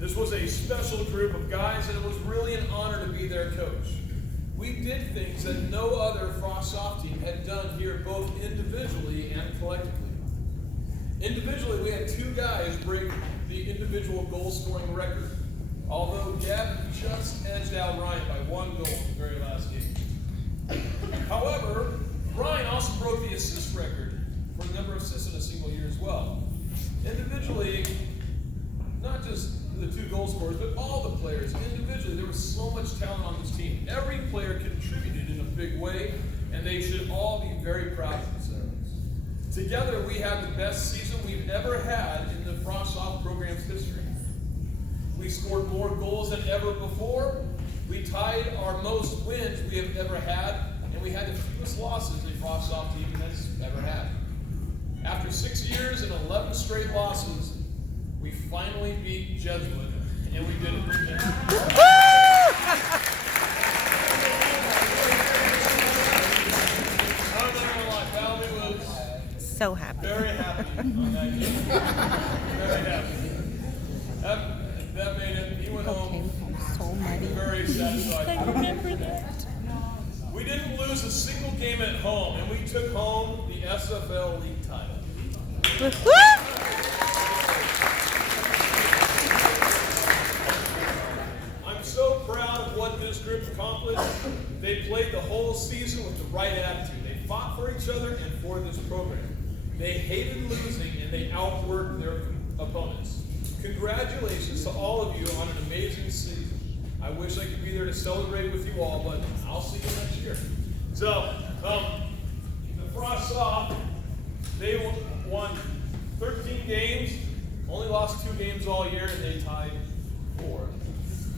This was a special group of guys, and it was really an honor to be their coach. We did things that no other Frosh Soph team had done here, both individually and collectively. Individually, we had two guys break the individual goal-scoring record, although Gab just edged out Ryan by 1 goal in the very last game. However, Ryan also broke the assist record for the number of assists in a single year as well. Individually, not just the 2 goal scorers, but all the players. Individually, there was so much talent on this team. Every player contributed in a big way, and they should all be very proud of themselves. Together, we had the best season we've ever had in the Frosh Soph program's history. We scored more goals than ever before. We tied our most wins we have ever had, and we had the fewest losses a Frosh Soph team has ever had. After 6 years and 11 straight losses, we finally beat Jesuit, and we did it again. I'm not gonna lie, Valerie was so happy. very happy on that game. Very happy. That made it. He went home So muddy. very satisfied. I remember that. We didn't lose a single game at home, and we took home the SFL League title. I'm so proud of what this group accomplished. They played the whole season with the right attitude. They fought for each other and for this program. They hated losing, and they outworked their opponents. Congratulations to all of you on an amazing season. I wish I could be there to celebrate with you all, but I'll see you next year. So, the Frosh Soph, they won 13 games, only lost 2 games all year, and they tied 4.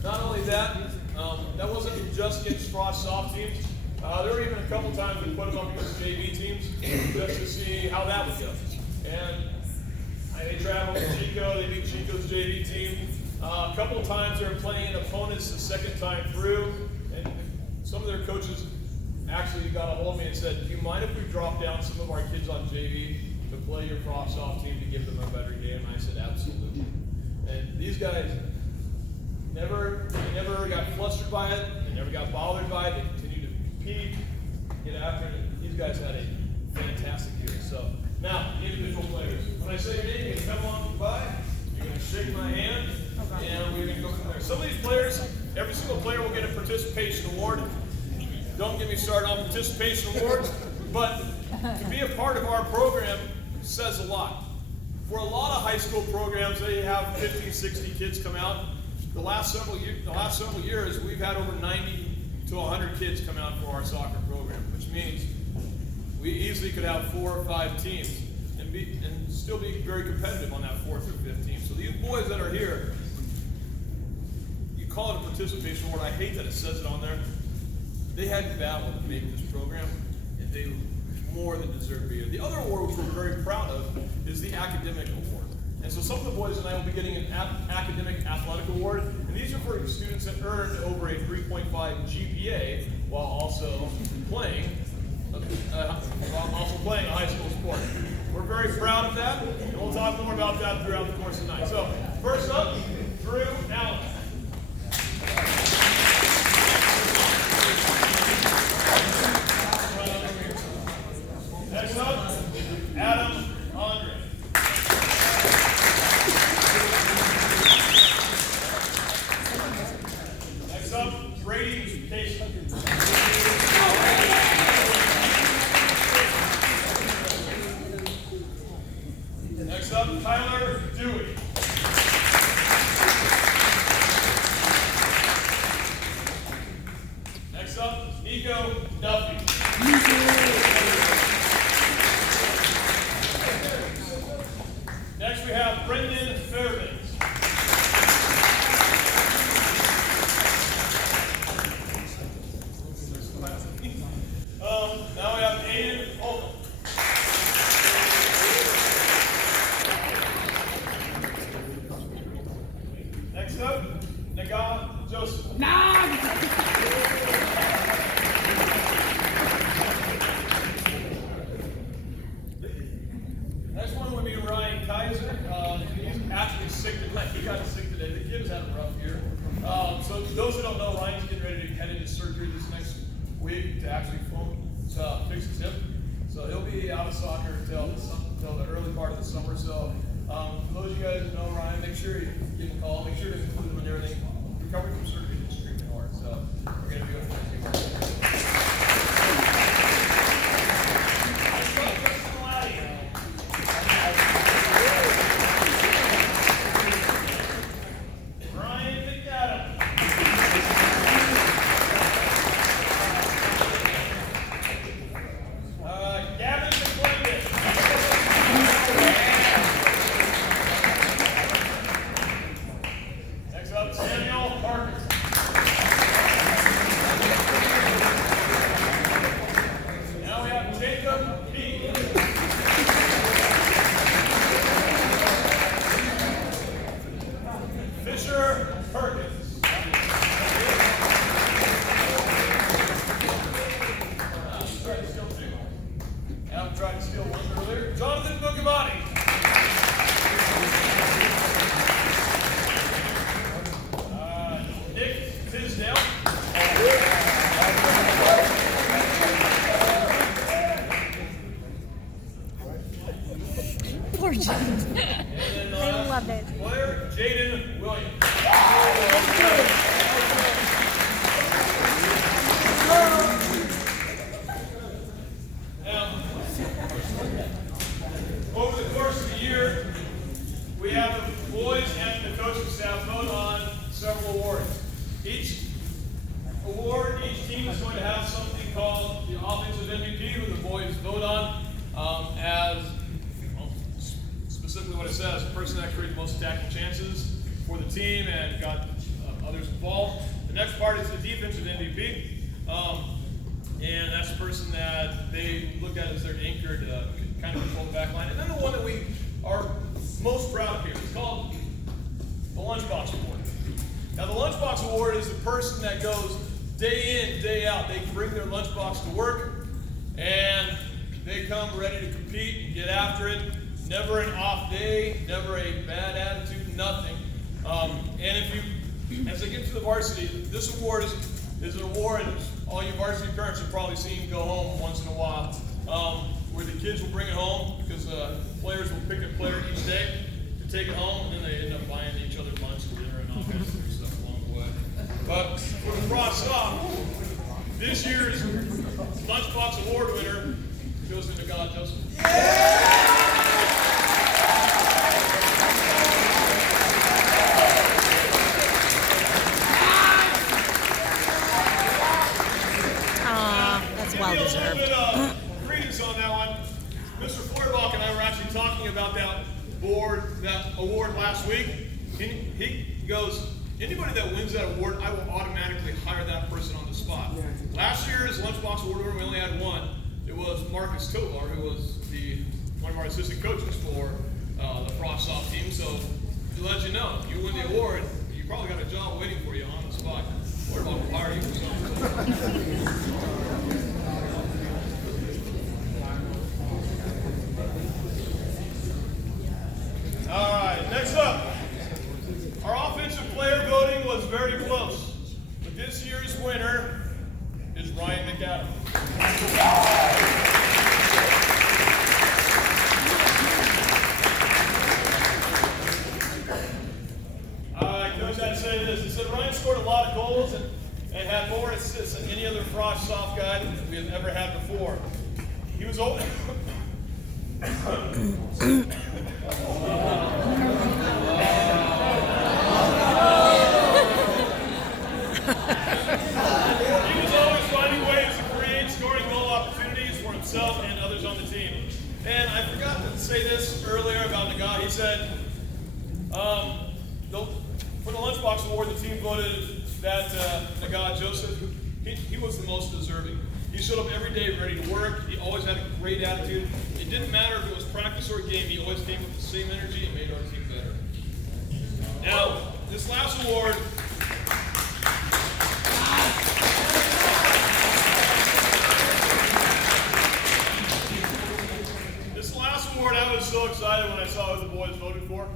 Not only that, that wasn't just against Frosh Soph teams. There were even a couple times we put them up against JV teams just to see how that would go. And they traveled to Chico, they beat Chico's JV team. A couple of times they were playing opponents the second time through, and some of their coaches actually got a hold of me and said, "Do you mind if we drop down some of our kids on JV to play your Frosh Soph team to give them a better game?" And I said, "Absolutely." And these guys never got flustered by it, they never got bothered by it, they continued to compete, get after it. These guys had a fantastic year. So now, individual players. When I say your name, you can come along by, you're going to shake my hand, and we're going to go from there. Some of these players, every single player will get a participation award. Don't get me started on participation awards, but to be a part of our program says a lot. For a lot of high school programs, they have 50, 60 kids come out. The last several years, we've had over 90 to 100 kids come out for our soccer program, which means we easily could have 4 or 5 teams and still be very competitive on that 4th or 5th team. So these boys that are here, you call it a participation award. I hate that it says it on there. They had to battle to make this program, and they more than deserve to be here. The other award, which we're very proud of, is the academic award. And so some of the boys and I will be getting an academic athletic award, and these are for students that earned over a 3.5 GPA while also playing a high school sport. We're very proud of that, and we'll talk more about that throughout the course of the night. So, first up, Drew Allen. Next up, Adam Andre. Next up, Brady Casey. Next up, Tyler Dewey. Next up, Nico Duffy. Next we have Brendan Fairbanks. Now we have Aiden Holcomb. Next up, Naga Joseph. Next one would be Ryan Kaiser. He's actually sick week to actually fix his hip. So he'll be out of soccer until the early part of the summer. So for those of you guys who know Ryan, make sure you give him a call. Make sure to include him in everything. Recovery from surgery is extremely hard. So we're going to do it for you. Poor Jaden. I love it. Player Jaden Williams. Now, over the course of the year, we have the boys and the coaching staff vote on several awards. Each award, each team is going to have something called the offensive MVP, who the boys vote on as specifically what it says, the person that created the most attacking chances for the team and got others involved. The next part is the defensive MVP, and that's the person that they look at as their anchor to kind of control the back line. And then the one that we are most proud of here is called the Lunchbox Award. Now the Lunchbox Award is the person that goes day in, day out. They bring their lunchbox to work, and they come ready to compete and get after it. Never an off day, never a bad attitude, nothing. And if you, as they get to the varsity, this award is an award all you varsity parents have probably seen go home once in a while, where the kids will bring it home because players will pick a player each day to take it home, and then they end up buying each other lunch or dinner and all kinds of other stuff along the way. But for the Frosh Soph, this year's Lunchbox Award winner goes to God Joseph. Well deserved. Credence on that one. Mr. Feuerbach and I were actually talking about that award last week. He goes, anybody that wins that award, I will automatically hire that person on the spot. Last year's Lunchbox Award winner, we only had one. It was Marcus Tovar, who was one of our assistant coaches for the Frosh Soph team. So to let you know, if you win the award, you probably got a job waiting for you on the spot. Feuerbach will hire you for something. All right, next up, our offensive player voting was very close, but this year's winner is Ryan McAdam. Coach had to say this. He said Ryan scored a lot of goals and had more assists than any other Frosh Soph guy that we have ever had before. He was old. Himself and others on the team. And I forgot to say this earlier about Naga. He said, for the Lunchbox Award, the team voted that Naga Joseph, he was the most deserving. He showed up every day ready to work. He always had a great attitude. It didn't matter if it was practice or a game. He always came with the same energy and made our team better. Now, this last award, I was so excited when I saw who the boys voted for.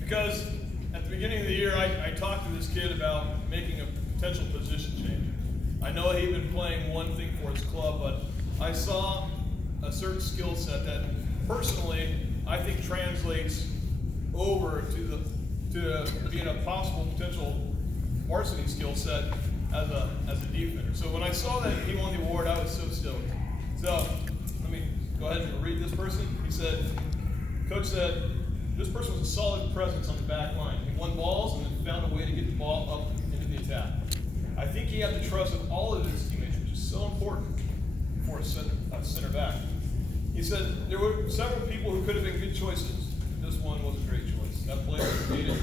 Because at the beginning of the year, I talked to this kid about making a potential position change. I know he'd been playing one thing for his club, but I saw a certain skill set that personally I think translates over to being a possible potential varsity skill set as a defender. So when I saw that he won the award, I was so stoked. So let me go ahead and read this person. He said, Coach said, this person was a solid presence on the back line. He won balls and then found a way to get the ball up into the attack. I think he had the trust of all of his teammates, which is so important for a center back. He said there were several people who could have been good choices. This one was a great choice. That player made it.